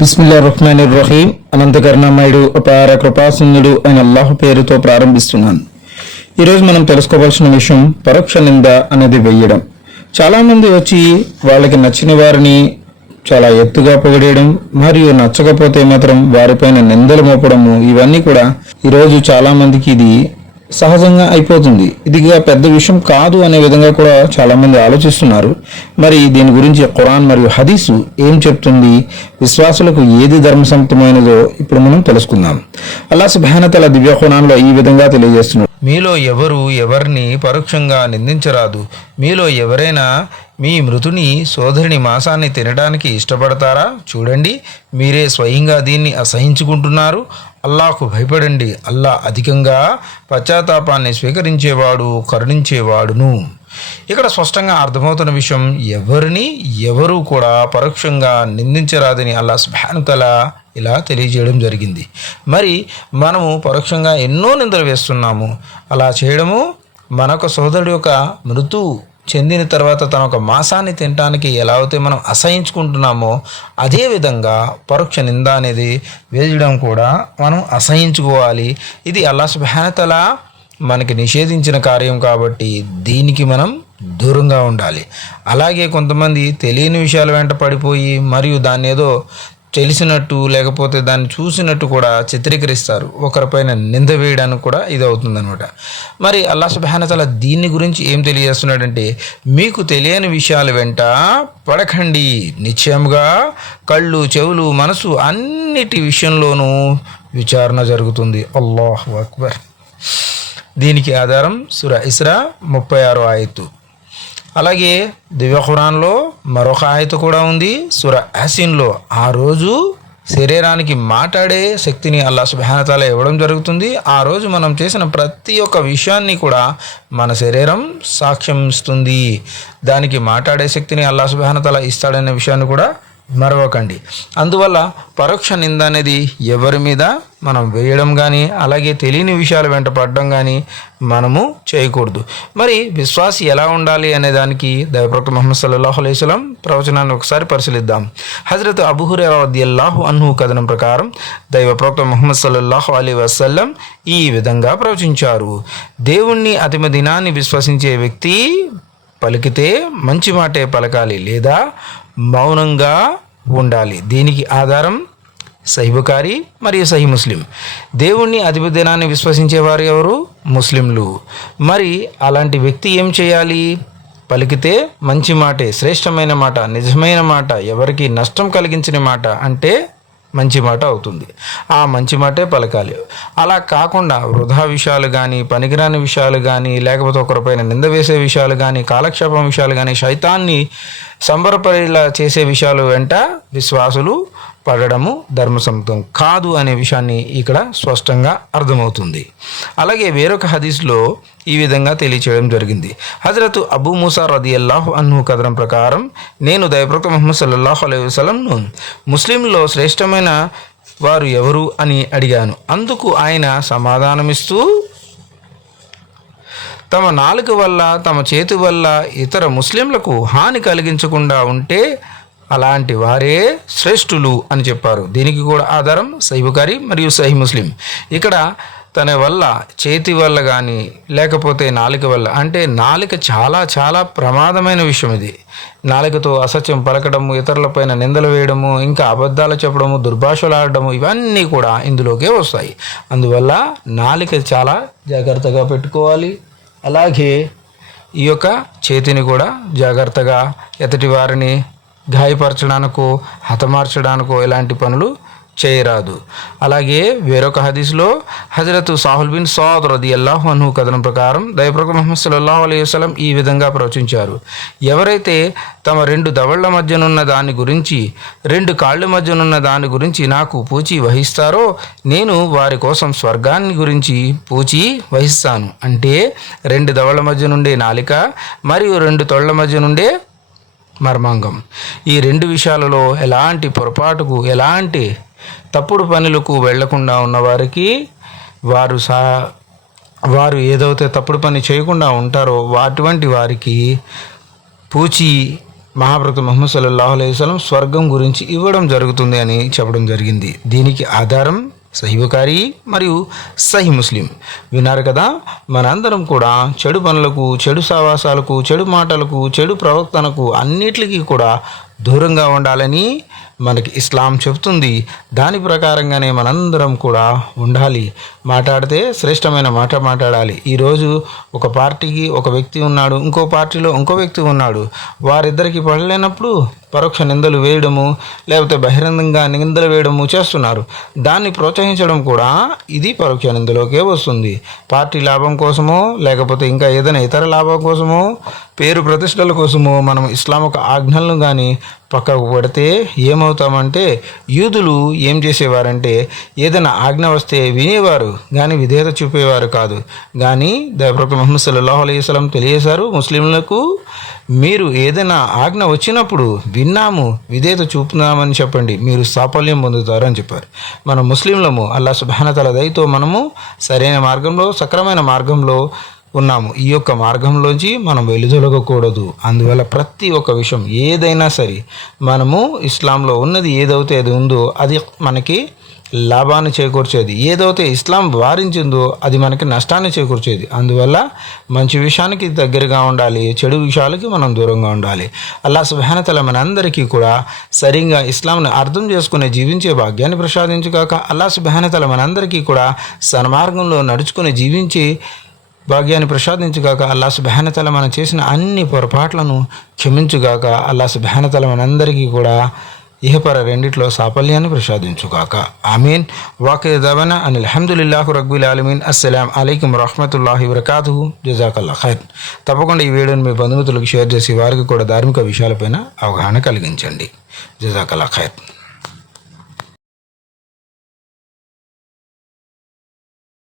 బిస్మిల్లా రహ్మాన్ రహీం అనంతకరుణమయుడు అపార కృపాసుందుడు అని అల్లాహ్ పేరుతో ప్రారంభిస్తున్నాను. ఈరోజు మనం తెలుసుకోవాల్సిన విషయం పరోక్ష నింద అనేది వెయ్యడం. చాలామంది వచ్చి వాళ్ళకి నచ్చిన వారిని చాలా ఎత్తుగా పొగిడేయడం మరియు నచ్చకపోతే మాత్రం వారిపైన నిందలు మోపడము ఇవన్నీ కూడా ఈరోజు చాలామందికి ఇది సహజంగా అయిపోతుంది. ఇది పెద్ద విషయం కాదు అనే విధంగా కూడా చాలా మంది ఆలోచిస్తున్నారు. మరి దీని గురించి ఖురాన్ మరియు హదీసు ఏం చెప్తుంది? విశ్వాసులకు ఏది ధర్మసమ్మతమైనదో ఇప్పుడు మనం తెలుసుకుందాం. అల్లా సుభానతల దివ్య ఖురాన్లో ఈ విధంగా తెలియజేస్తున్నాడు. మీలో ఎవరు ఎవరిని పరోక్షంగా నిందించరాదు. మీలో ఎవరైనా మీ మృతుని సోదరిని మాంసాన్ని తినడానికి ఇష్టపడతారా? చూడండి మీరే స్వయంగా దీన్ని అసహించుకుంటున్నారు. అల్లాకు భయపడండి. అల్లా అధికంగా పశ్చాత్తాపాన్ని స్వీకరించేవాడు కరుణించేవాడును. ఇక్కడ స్పష్టంగా అర్థమవుతున్న విషయం ఎవరిని ఎవరు కూడా పరోక్షంగా నిందించరాదని అల్లా సుభానుతల ఇలా తెలియజేయడం జరిగింది. మరి మనము పరోక్షంగా ఎన్నో నిందలు వేస్తున్నాము. అలా చేయడము మనొక సోదరుడు యొక్క మృతు చెందిన తర్వాత తన ఒక మాసాన్ని తినడానికి ఎలా అయితే మనం అసహించుకుంటున్నామో అదే విధంగా పరోక్ష నింద అనేది వేయడం కూడా మనం అసహించుకోవాలి. ఇది అల్లా సుభానతల మనకి నిషేధించిన కార్యం కాబట్టి దీనికి మనం దూరంగా ఉండాలి. అలాగే కొంతమంది తెలియని విషయాల వెంట పడిపోయి మరియు దాన్ని ఏదో తెలిసినట్టు లేకపోతే దాన్ని చూసినట్టు కూడా చిత్రీకరిస్తారు. ఒకరిపైన నింద వేయడానికి కూడా ఇది అవుతుందనమాట మరి అల్లా సుబానతల దీని గురించి ఏం తెలియజేస్తున్నాడంటే మీకు తెలియని విషయాల వెంట పడకండి. నిశ్చయముగా కళ్ళు చెవులు మనసు అన్నిటి విషయంలోనూ విచారణ జరుగుతుంది. అల్లాహ్ అక్బర్. దీనికి ఆధారం సుర ఇస్రా ముప్పై ఆరో ఆయత్తు. అలాగే దివ్య ఖురాన్లో మరొక ఆయత కూడా ఉంది. సుర హసిన్లో ఆ రోజు శరీరానికి మాట్లాడే శక్తిని అల్లా సుబానతాల ఇవ్వడం జరుగుతుంది. ఆ రోజు మనం చేసిన ప్రతి ఒక్క విషయాన్ని కూడా మన శరీరం సాక్ష్యం ఇస్తుంది. దానికి మాట్లాడే శక్తిని అల్లా సుబానతాల ఇస్తాడనే విషయాన్ని కూడా మరవకండి. అందువల్ల పరోక్ష నింద అనేది ఎవరి మీద? మనం వేయడం కానీ అలాగే తెలియని విషయాలు వెంట పడడం కానీ మనము చేయకూడదు. మరి విశ్వాసి ఎలా ఉండాలి అనే దానికి దైవప్రక్త మొహమ్మద్ సల్లాహు అలైస్లం ప్రవచనాన్ని ఒకసారి పరిశీలిద్దాం. హజరత్ అబుహురదియల్లాహు అన్హు కథనం ప్రకారం దైవప్రక్త మొహమ్మద్ సల్లాహు అలీ వసల్లం ఈ విధంగా ప్రవచించారు. దేవుణ్ణి అతిమ దినాన్ని విశ్వసించే వ్యక్తి పలికితే మంచి మాటే పలకాలి లేదా మౌనంగా ఉండాలి. దీనికి ఆధారం సహిబుకారి మరియు సహి ముస్లిం. దేవుణ్ణి అధిపతి దినాన్ని విశ్వసించేవారు ఎవరు? ముస్లింలు. మరి అలాంటి వ్యక్తి ఏం చేయాలి? పలికితే మంచి మాటే శ్రేష్టమైన మాట నిజమైన మాట ఎవరికి నష్టం కలిగించిన మాట అంటే మంచి మాట అవుతుంది. ఆ మంచి మాటే పలకాలి. అలా కాకుండా వృధా విషయాలు కానీ పనికిరాని విషయాలు కానీ లేకపోతే ఒకరిపైన నింద వేసే విషయాలు కానీ కాలక్షేపం విషయాలు కానీ శైతాన్ని సంబరపడేలా చేసే విషయాలు వెంట విశ్వాసులు పడడము ధర్మసమ్మతం కాదు అనే విషయాన్ని ఇక్కడ స్పష్టంగా అర్థమవుతుంది. అలాగే వేరొక హదీస్లో ఈ విధంగా తెలియచేయడం జరిగింది. హజరత్ అబూ మూసా రది అల్లాహు అన్హు కథనం ప్రకారం నేను దయప్రక్త ముహమ్మద్ సల్లల్లాహు అలై వసలంను ముస్లింలో శ్రేష్టమైన వారు ఎవరు? అని అడిగాను. అందుకు ఆయన సమాధానమిస్తూ తమ నాలుక వల్ల తమ చేతి వల్ల ఇతర ముస్లింలకు హాని కలిగించకుండా ఉంటే అలాంటి వారే శ్రేష్ఠులు అని చెప్పారు. దీనికి కూడా ఆధారం సైబుకారి మరియు సహి ముస్లిం. ఇక్కడ తన వల్ల చేతి వల్ల కానీ లేకపోతే నాలుక వల్ల అంటే నాలుక చాలా చాలా ప్రమాదమైన విషయం ఇది. నాలుకతో అసత్యం పలకడము ఇతరులపైన నిందలు వేయడము ఇంకా అబద్ధాలు చెప్పడము దుర్భాషలు ఆడడము ఇవన్నీ కూడా ఇందులోకే వస్తాయి. అందువల్ల నాలుక చాలా జాగ్రత్తగా పెట్టుకోవాలి. అలాగే ఈ యొక్క చేతిని కూడా జాగ్రత్తగా ఎతటి వారిని గాయపరచడానికో హతమార్చడానికో ఇలాంటి పనులు చేయరాదు. అలాగే వేరొక హదీస్లో హజరత్ సాహుల్ బిన్ సాద్ రది అల్లాహ్ అన్హు కథనం ప్రకారం దయప్రక ముహమ్మద్ సల్లాహు అలైహి వసలం ఈ విధంగా ప్రవచించారు. ఎవరైతే తమ రెండు దవళ్ళ మధ్యనున్న దాని గురించి రెండు కాళ్ళ మధ్యనున్న దాని గురించి నాకు పూచి వహిస్తారో నేను వారి కోసం స్వర్గాన్ని గురించి పూచి వహిస్తాను. అంటే రెండు దవళ్ళ మధ్య నుండే నాలిక మరియు రెండు తొళ్ళ మధ్య నుండే మర్మాంగం. ఈ రెండు విషయాలలో ఎలాంటి పొరపాటుకు ఎలాంటి తప్పుడు పనులకు వెళ్ళకుండా ఉన్నవారికి వారు సా వారు ఏదైతే తప్పుడు పని చేయకుండా ఉంటారో అటువంటి వారికి పూచి మహాప్రభు ముహమ్మద్ సల్లల్లాహు అలైహి స్వర్గం గురించి ఇవ్వడం జరుగుతుంది అని చెప్పడం జరిగింది. దీనికి ఆధారం సహిబుకారి మరియు సహి ముస్లిం. విన్నారు కదా మనందరం కూడా చెడు పనులకు చెడు సావాసాలకు చెడు మాటలకు చెడు ప్రవర్తనకు అన్నిటికీ కూడా దూరంగా ఉండాలని మనకి ఇస్లాం చెబుతుంది. దాని ప్రకారంగానే మనందరం కూడా ఉండాలి. మాట్లాడితే శ్రేష్టమైన మాట మాట్లాడాలి. ఈరోజు ఒక పార్టీకి ఒక వ్యక్తి ఉన్నాడు ఇంకో పార్టీలో ఇంకో వ్యక్తి ఉన్నాడు. వారిద్దరికి పడలేనప్పుడు పరోక్ష నిందలు వేయడము లేకపోతే బహిరంగంగా నిందలు వేయడము చేస్తున్నారు. దాన్ని ప్రోత్సహించడం కూడా ఇది పరోక్ష నిందలోకే వస్తుంది. పార్టీ లాభం కోసమో లేకపోతే ఇంకా ఏదైనా ఇతర లాభం కోసమో పేరు ప్రతిష్టల కోసమో మనం ఇస్లాం ఒక ఆజ్ఞలను కానీ పక్కకు పడితే ఏమవుతామంటే యూదులు ఏం చేసేవారంటే ఏదైనా ఆజ్ఞ వస్తే వినేవారు కానీ విధేయత చూపేవారు కాదు. కానీ దయప్రభు మహమ్మద్ సల్లాహు అలైహి తెలియజేశారు ముస్లింలకు మీరు ఏదైనా ఆజ్ఞ వచ్చినప్పుడు విన్నాము విధేయత చూపుదామని చెప్పండి మీరు సాఫల్యం పొందుతారు అని చెప్పారు. మన ముస్లింలము అల్లా సుభానతల దయతో మనము సరైన మార్గంలో సక్రమైన మార్గంలో ఉన్నాము. ఈ యొక్క మార్గంలోంచి మనం వెలుదొలగకూడదు అందువల్ల ప్రతి ఒక్క విషయం ఏదైనా సరే మనము ఇస్లాంలో ఉన్నది ఏదైతే అది ఉందో అది మనకి లాభాన్ని చేకూర్చేది. ఏదైతే ఇస్లాం వారించిందో అది మనకి నష్టాన్ని చేకూర్చేది. అందువల్ల మంచి విషయానికి దగ్గరగా ఉండాలి చెడు విషయాలకి మనం దూరంగా ఉండాలి. అల్లా సుభానతల మనందరికీ కూడా సరిగా ఇస్లాంను అర్థం చేసుకునే జీవించే భాగ్యాన్ని ప్రసాదించుగాక. అల్లా సుభానతల మనందరికీ కూడా సన్మార్గంలో నడుచుకుని జీవించి భాగ్యాన్ని ప్రసాదించుగాక అల్లా సుబానతల మనం చేసిన అన్ని పొరపాట్లను క్షమించుగాక అల్లా సుబానతల మనందరికీ కూడా ఇహపర రెండిట్లో సాఫల్యాన్ని ప్రసాదించుగాక. ఆమీన్. వాకే దవన అని అల్హమ్దుల్లాహు రగ్బుల్ ఆలమీన్. అస్సలాం అలైకుం రహమతుల్లాహి వరకాతు జజాకల్లా ఖైర్. తప్పకుండా ఈ వీడియోని మీ బంధుమిత్రులకు షేర్ చేసి వారికి కూడా ధార్మిక విషయాలపైన అవగాహన కలిగించండి. జజాకల్లా ఖైర్.